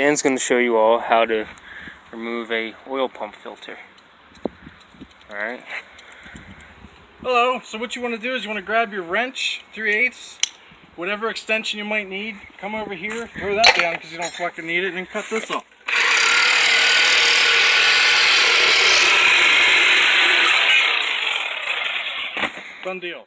Dan's going to show you all how to remove a oil pump filter. Alright. Hello, so what you want to do is you want to grab your wrench, 3/8, whatever extension you might need, come over here, throw that down because you don't fucking need it, and then cut this off. Done deal.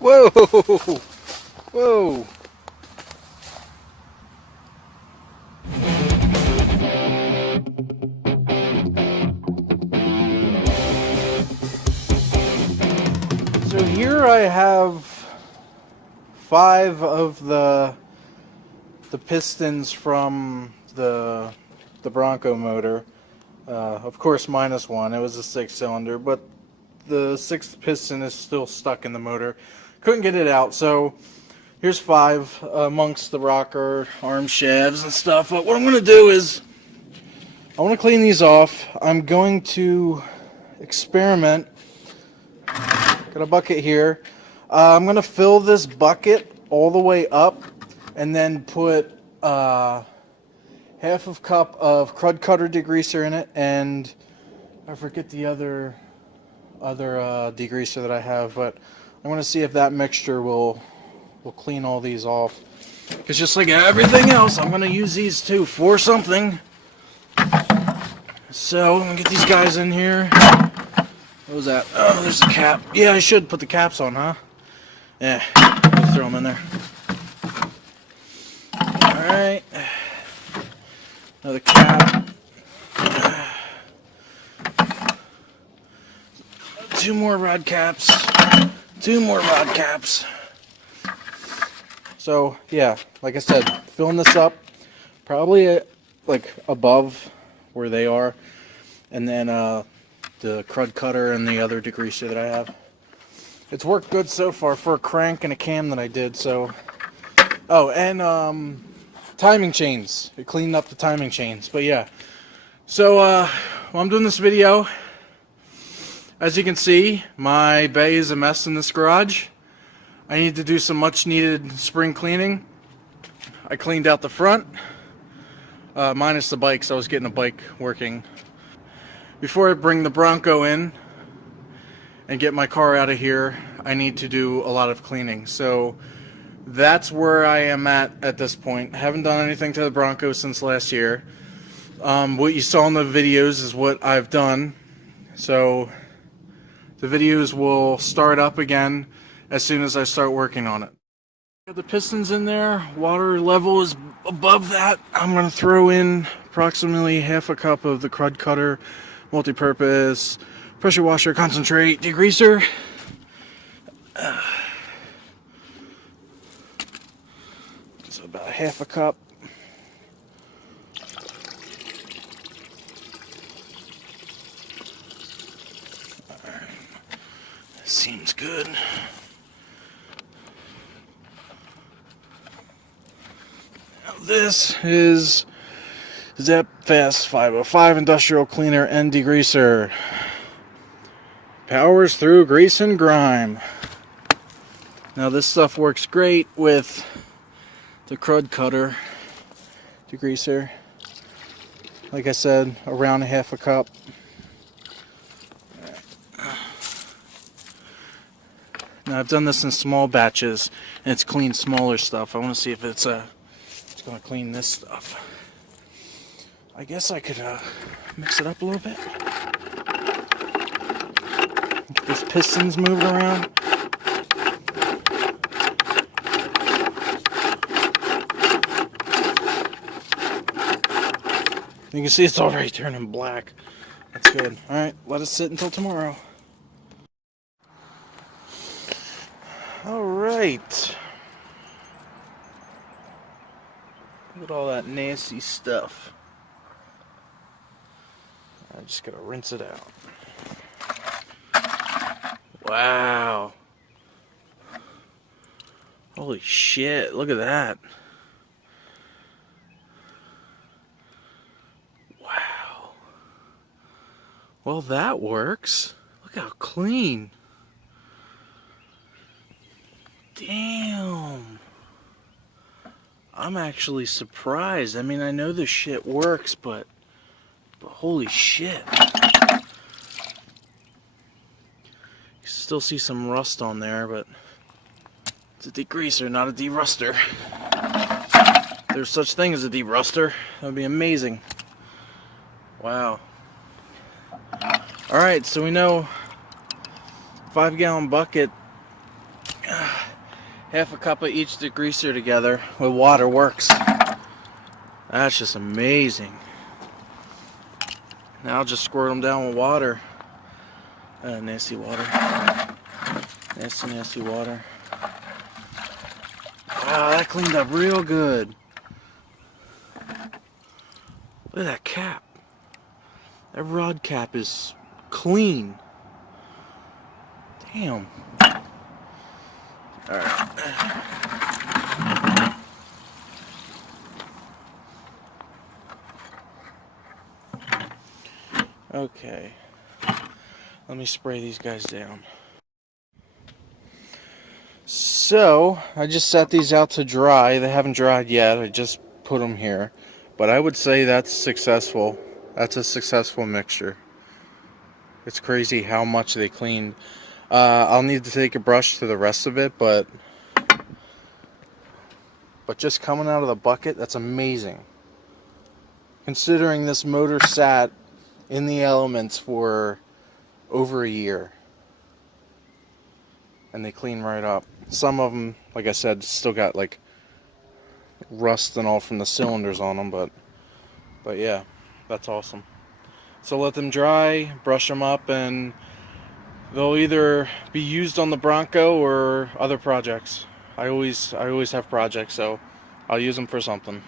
Whoa! Whoa! So here I have 5 of the pistons from the Bronco motor. Of course, minus one. It was a 6-cylinder, but the 6th piston is still stuck in the motor. Couldn't get it out, so here's 5 amongst the rocker arm shafts and stuff. But what I'm going to do is I want to clean these off. I'm going to experiment. Got a bucket here. I'm going to fill this bucket all the way up and then put half a cup of Crud Cutter degreaser in it, and I forget the other degreaser that I have, but I want to see if that mixture will clean all these off. Because just like everything else, I'm going to use these too for something. So I'm going to get these guys in here. What was that? Oh, there's a cap. Yeah, I should put the caps on, huh? Yeah, throw them in there. Alright. Another cap. 2 more rod caps. 2 more rod caps. So, yeah, like I said, filling this up probably like above where they are. And then the Crud Cutter and the other degreaser that I have. It's worked good so far for a crank and a cam that I did, so. Oh, and timing chains. It cleaned up the timing chains, but yeah. So, while I'm doing this video, as you can see, my bay is a mess in this garage. I need to do some much needed spring cleaning. I cleaned out the front, minus the bikes. I was getting a bike working. Before I bring the Bronco in and get my car out of here, I need to do a lot of cleaning. So that's where I am at this point. I haven't done anything to the Bronco since last year. What you saw in the videos is what I've done. So the videos will start up again as soon as I start working on it. Got the pistons in there. Water level is above that. I'm going to throw in approximately half a cup of the Crud Cutter multi-purpose pressure washer concentrate degreaser. So about half a cup. Seems good. Now this is Zep Fast 505 Industrial Cleaner and Degreaser. Powers through grease and grime. Now this stuff works great with the Crud Cutter degreaser. Like I said, around half a cup. Now I've done this in small batches, and it's cleaned smaller stuff. I want to see if it's going to clean this stuff. I guess I could mix it up a little bit. Get these pistons moved around. You can see it's already turning black. That's good. Alright, let it sit until tomorrow. Alright. Look at all that nasty stuff. I just gotta rinse it out. Wow. Holy shit, look at that. Wow. Well, that works. Look how clean. Damn. I'm actually surprised. I mean, I know this shit works, but holy shit. You still see some rust on there, but it's a degreaser, not a deruster. If there's such thing as a deruster, that would be amazing. Wow. Alright, so we know 5-gallon bucket, half a cup of each degreaser together with water works. That's just amazing. Now I'll just squirt them down with water. Nasty water. Nasty, nasty water. Wow, that cleaned up real good. Look at that cap. That rod cap is clean. Damn. Alright. Okay. Let me spray these guys down. So, I just set these out to dry. They haven't dried yet. I just put them here. But I would say that's successful. That's a successful mixture. It's crazy how much they cleaned. I'll need to take a brush to the rest of it, but just coming out of the bucket, that's amazing. Considering this motor sat in the elements for over a year. And they clean right up. Some of them, like I said, still got like rust and all from the cylinders on them, but yeah, that's awesome. So let them dry, brush them up, and they'll either be used on the Bronco or other projects. I always have projects, so I'll use them for something.